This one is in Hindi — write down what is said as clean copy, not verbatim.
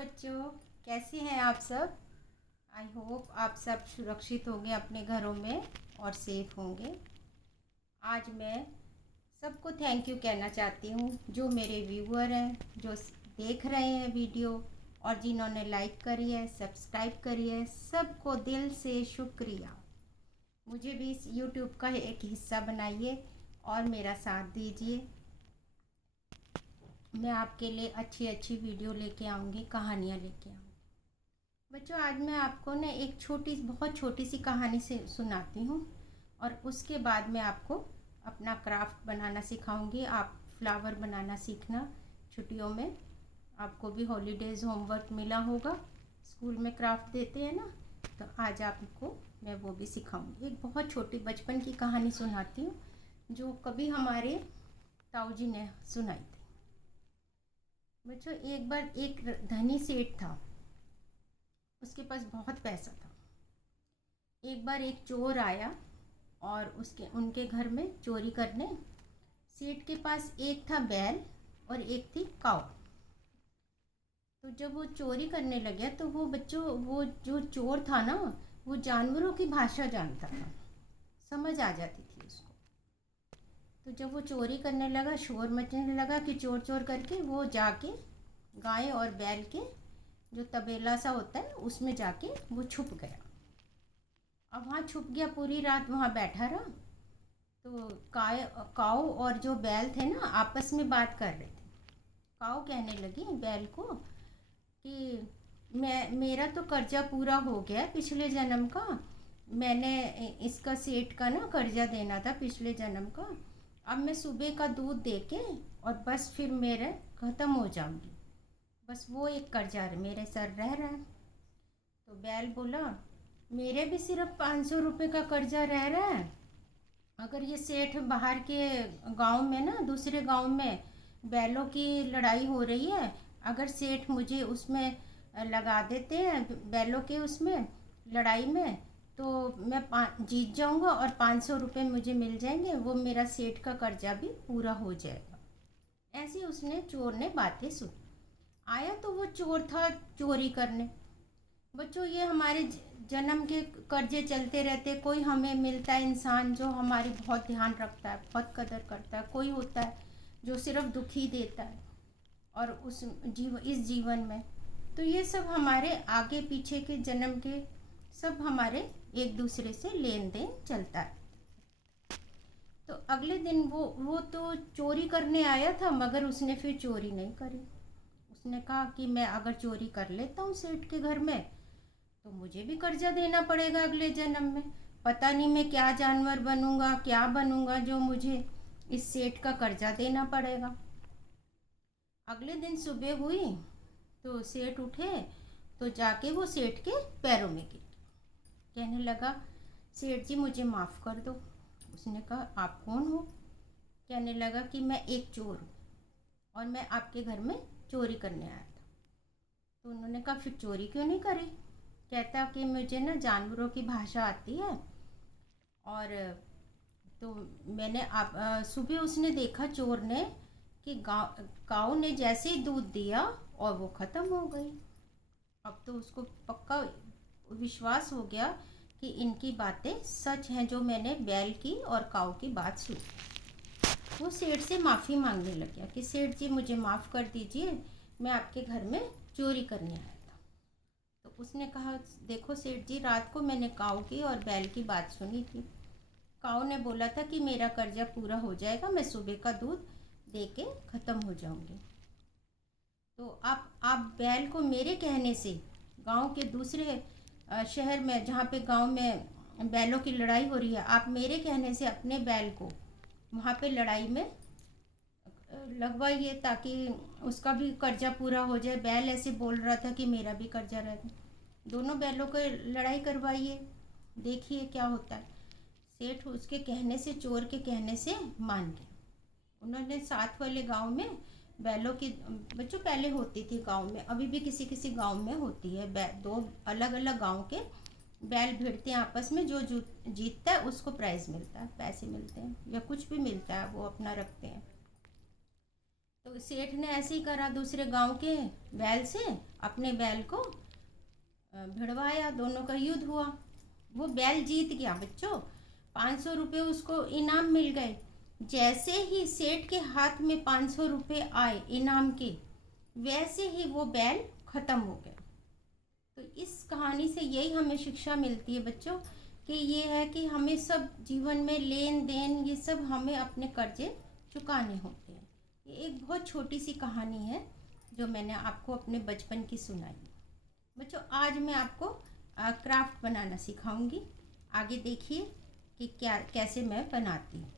बच्चों, कैसे हैं आप सब। आई होप आप सब सुरक्षित होंगे अपने घरों में और सेफ होंगे। आज मैं सबको थैंक यू कहना चाहती हूँ, जो मेरे व्यूअर हैं, जो देख रहे हैं वीडियो और जिन्होंने लाइक करी है, सब्सक्राइब करी है, सबको दिल से शुक्रिया। मुझे भी इस यूट्यूब का एक हिस्सा बनाइए और मेरा साथ दीजिए। मैं आपके लिए अच्छी अच्छी वीडियो लेके आऊँगी, कहानियाँ लेके आऊँगी। बच्चों, आज मैं आपको ना एक बहुत छोटी सी कहानी से सुनाती हूँ और उसके बाद मैं आपको अपना क्राफ्ट बनाना सिखाऊंगी। आप फ्लावर बनाना सीखना। छुट्टियों में आपको भी हॉलीडेज़ होमवर्क मिला होगा, स्कूल में क्राफ्ट देते हैं ना, तो आज आपको मैं वो भी सिखाऊंगी। एक बहुत छोटी बचपन की कहानी सुनाती हूँ, जो कभी हमारे ताऊ जी ने सुनाई थी। बच्चों, एक बार एक धनी सेठ था, उसके पास बहुत पैसा था। एक बार एक चोर आया और उनके घर में चोरी करने। सेठ के पास एक था बैल और एक थी काऊ। तो जब वो चोरी करने लगे तो वो जो चोर था ना, वो जानवरों की भाषा जानता था, समझ आ जाती थी उसको। तो जब वो चोरी करने लगा, शोर मचने लगा कि चोर चोर करके, वो जाके गाय और बैल के जो तबेला सा होता है उसमें जाके वो छुप गया। अब वहाँ छुप गया, पूरी रात वहाँ बैठा रहा। तो काऊ और जो बैल थे ना, आपस में बात कर रहे थे। काऊ कहने लगी बैल को कि मेरा तो कर्जा पूरा हो गया पिछले जन्म का। मैंने इसका सेठ का ना कर्जा देना था पिछले जन्म का। अब मैं सुबह का दूध दे के और बस फिर मेरे ख़त्म हो जाऊंगी। बस वो एक कर्जा मेरे सर रह रहा है। तो बैल बोला, मेरे भी सिर्फ 500 रुपये का कर्जा रह रहा है। अगर ये सेठ बाहर के गांव में ना, दूसरे गांव में बैलों की लड़ाई हो रही है, अगर सेठ मुझे उसमें लगा देते हैं, बैलों के उसमें लड़ाई में, तो मैं जीत जाऊंगा और 500 रुपये मुझे मिल जाएंगे। वो मेरा सेठ का कर्जा भी पूरा हो जाएगा। ऐसी उसने चोर ने बातें सुनी। आया तो वो चोर था चोरी करने। बच्चों, ये हमारे जन्म के कर्जे चलते रहते। कोई हमें मिलता है इंसान जो हमारी बहुत ध्यान रखता है, बहुत कदर करता है। कोई होता है जो सिर्फ दुख ही देता है और इस जीवन में। तो ये सब हमारे आगे पीछे के जन्म के सब हमारे एक दूसरे से लेन देन चलता है। तो अगले दिन वो तो चोरी करने आया था, मगर उसने फिर चोरी नहीं करी। उसने कहा कि मैं अगर चोरी कर लेता हूँ सेठ के घर में, तो मुझे भी कर्जा देना पड़ेगा अगले जन्म में। पता नहीं मैं क्या जानवर बनूंगा, क्या बनूंगा, जो मुझे इस सेठ का कर्जा देना पड़ेगा। अगले दिन सुबह हुई तो सेठ उठे, तो जाके वो सेठ के पैरों में गिर गया। कहने लगा, सेठ जी मुझे माफ़ कर दो। उसने कहा, आप कौन हो। कहने लगा कि मैं एक चोर हूँ और मैं आपके घर में चोरी करने आया था। तो उन्होंने कहा, फिर चोरी क्यों नहीं करी। कहता कि मुझे ना जानवरों की भाषा आती है, और तो मैंने आप सुबह उसने देखा चोर ने कि काऊ ने जैसे ही दूध दिया और वो ख़त्म हो गई। अब तो उसको पक्का विश्वास हो गया कि इनकी बातें सच हैं, जो मैंने बैल की और काऊ की बात सुनी। वो सेठ से माफ़ी मांगने लग गया कि सेठ जी मुझे माफ़ कर दीजिए, मैं आपके घर में चोरी करने आया था। तो उसने कहा, देखो सेठ जी, रात को मैंने काऊ की और बैल की बात सुनी थी। काऊ ने बोला था कि मेरा कर्जा पूरा हो जाएगा, मैं सुबह का दूध दे के ख़त्म हो जाऊंगी। तो आप बैल को मेरे कहने से गांव के दूसरे शहर में, जहाँ पे गांव में बैलों की लड़ाई हो रही है, आप मेरे कहने से अपने बैल को वहाँ पे लड़ाई में लगवाइए, ताकि उसका भी कर्जा पूरा हो जाए। बैल ऐसे बोल रहा था कि मेरा भी कर्जा रह गया। दोनों बैलों को लड़ाई करवाइए, देखिए क्या होता है। सेठ उसके कहने से, चोर के कहने से मान गए। उन्होंने साथ वाले गांव में बैलों की, बच्चों पहले होती थी गांव में, अभी भी किसी किसी गांव में होती है, दो अलग अलग गांव के बैल भिड़ते हैं आपस में। जो जीतता है उसको प्राइज़ मिलता है, पैसे मिलते हैं या कुछ भी मिलता है, वो अपना रखते हैं। तो तो सेठ ने ऐसे ही करा, दूसरे गांव के बैल से अपने बैल को भिड़वाया, दोनों का युद्ध हुआ। वो बैल जीत गया बच्चों, 500 रुपये उसको इनाम मिल गए। जैसे ही सेठ के हाथ में 500 रुपये आए इनाम के, वैसे ही वो बैल ख़त्म हो गए। तो इस कहानी से यही हमें शिक्षा मिलती है बच्चों कि ये है कि हमें सब जीवन में लेन देन ये सब हमें अपने कर्जे चुकाने होते हैं। ये एक बहुत छोटी सी कहानी है जो मैंने आपको अपने बचपन की सुनाई। बच्चों आज मैं आपको क्राफ्ट बनाना सिखाऊंगी। आगे देखिए कि क्या कैसे मैं बनाती हूँ।